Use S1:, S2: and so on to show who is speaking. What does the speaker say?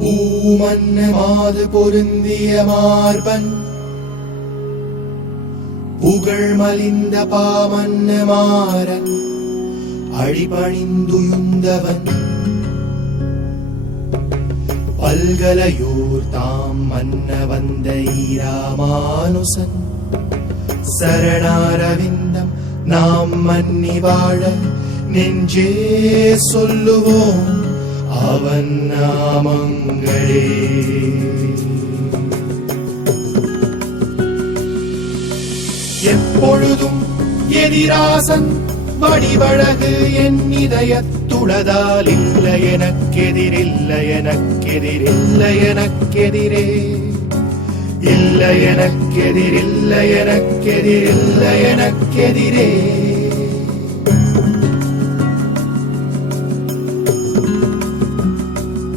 S1: பூமன்னு மாது பொருந்திய மார்பன். புகழ் மலிந்த பாமன்ன மாறன். அழிபணிந்துயுந்தவன். பல்கலையோர் தாம் மன்ன வந்த ஈராமானுசன் சரணாரவிந்தம் நாம் மன்னி வாழ நெஞ்சே சொல்லுவோம். அவன் நாமங்களே எப்பொழுதும் எதிராசன் வடிவழகு என் இதயத்துளதால் இல்லை எனக்கெதிரில்லை எனக்கெதிரில்லை எனக்கெதிரே. இல்லை எனக்கெதிரில்லை எனக்கெதிரில்லை எனக்கெதிரே.